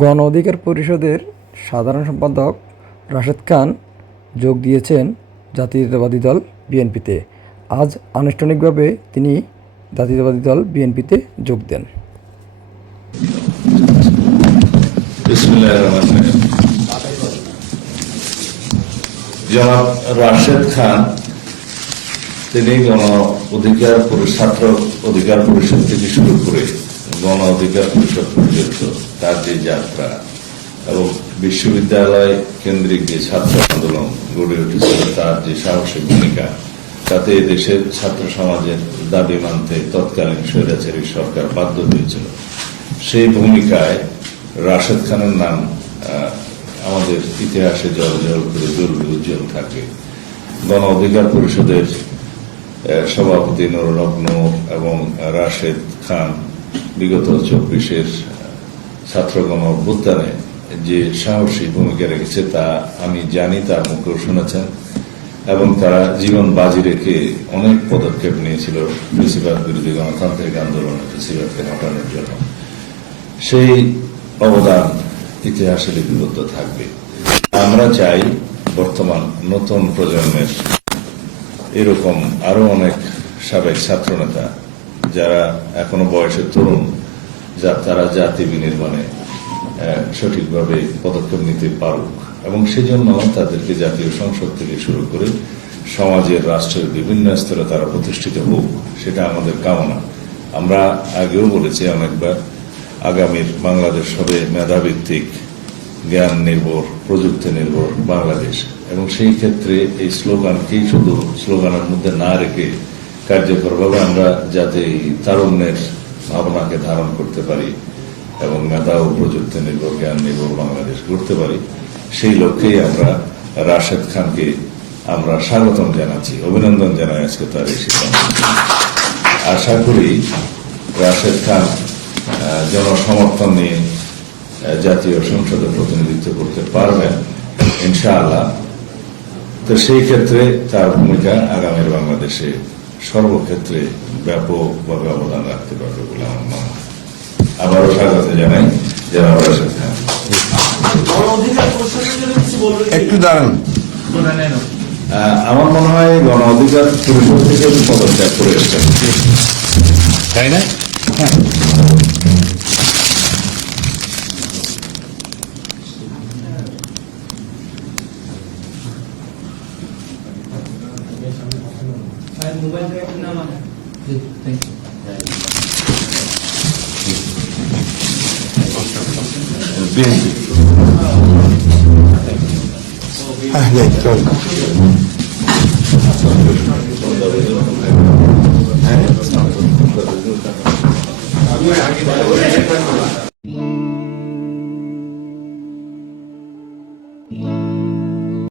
গণ অধিকার পরিষদের সাধারণ সম্পাদক রাশেদ খান যোগ দিয়েছেন জাতীয়তাবাদী দল বিএনপিতে। আজ আনুষ্ঠানিকভাবে তিনি জাতীয়তাবাদী দল বিএনপিতে যোগ দেন। জনাব রাশেদ খান তিনি ছাত্র অধিকার পরিষদ থেকে শুরু করে গণ অধিকার পরিষদ পর্যন্ত তার যে যাত্রা এবং বিশ্ববিদ্যালয় কেন্দ্রিক যে ছাত্র আন্দোলন গড়ে উঠেছিল, তার যে সাহসী ভূমিকা, তাতে দেশের ছাত্র সমাজের দাবি মানতে তৎকালীন স্বৈরাচারী সরকার বাধ্য হয়েছিল। সেই ভূমিকায় রাশেদ খানের নাম আমাদের ইতিহাসে জল করে জ্বলবে, উজ্জ্বল থাকে। গণ অধিকার পরিষদের সভাপতি নুরুল হক নূর এবং রাশেদ খান বিগত 24-এর ছাত্র গণ অভ্যুত্থানে যে সাহসী ভূমিকা রেখেছে তা আমি জানি, তার মুখেও শুনেছেন। এবং তারা জীবন বাজি রেখে অনেক পদক্ষেপ নিয়েছিল ফেসিবাদ বিরোধী গণতান্ত্রিক আন্দোলনে ফেসিবাদকে হটানোর জন্য। সেই অবদান ইতিহাসে লিপিবদ্ধ থাকবে। আমরা চাই বর্তমান নতুন প্রজন্মের এরকম আরো অনেক সাবেক ছাত্রনেতা যারা এখনো বয়সে তরুণ, তারা জাতি বিনির্মাণে সঠিকভাবে পদক্ষেপ নিতে পারুক এবং সেজন্য তাদেরকে জাতীয় সংসদ থেকে শুরু করে সমাজের, রাষ্ট্রের বিভিন্ন স্তরে তারা প্রতিষ্ঠিত হোক, সেটা আমাদের কামনা। আমরা আগেও বলেছি অনেকবার, আগামীর বাংলাদেশ হবে মেধাভিত্তিক, জ্ঞান নির্ভর, প্রযুক্তি নির্ভর বাংলাদেশ। এবং সেই ক্ষেত্রে এই স্লোগানকেই শুধু স্লোগানের মধ্যে না রেখে কার্যকরভাবে আমরা যাতে এই তারুণ্যের ভাবনাকে ধারণ করতে পারি এবং মেধা ও প্রযুক্তি নির্ভর, জ্ঞান নির্ভর বাংলাদেশ গড়তে পারি, সেই লক্ষ্যেই আমরা রাশেদ খানকে আমরা স্বাগতম জানাচ্ছি, অভিনন্দন জানাই আজকে তার এই সিদ্ধান্ত। আশা করি রাশেদ খান জনসমর্থন নিয়ে জাতীয় সংসদে প্রতিনিধিত্ব করতে পারবেন ইনশাআল্লাহ। তো সেই ক্ষেত্রে তার ভূমিকা আগামীর বাংলাদেশে সর্বক্ষেত্রে ব্যাপকভাবে অবদান রাখতে পারবে বলে আমার মনে হয়। আবারও স্বাগত জানাই জনাব রাশেদ খান। একটু দাঁড়ান। আমার মনে হয় গণ অধিকার পরিষদ থেকে পদত্যাগ করে এসছেন, তাই না? হ্যাঁ। চল।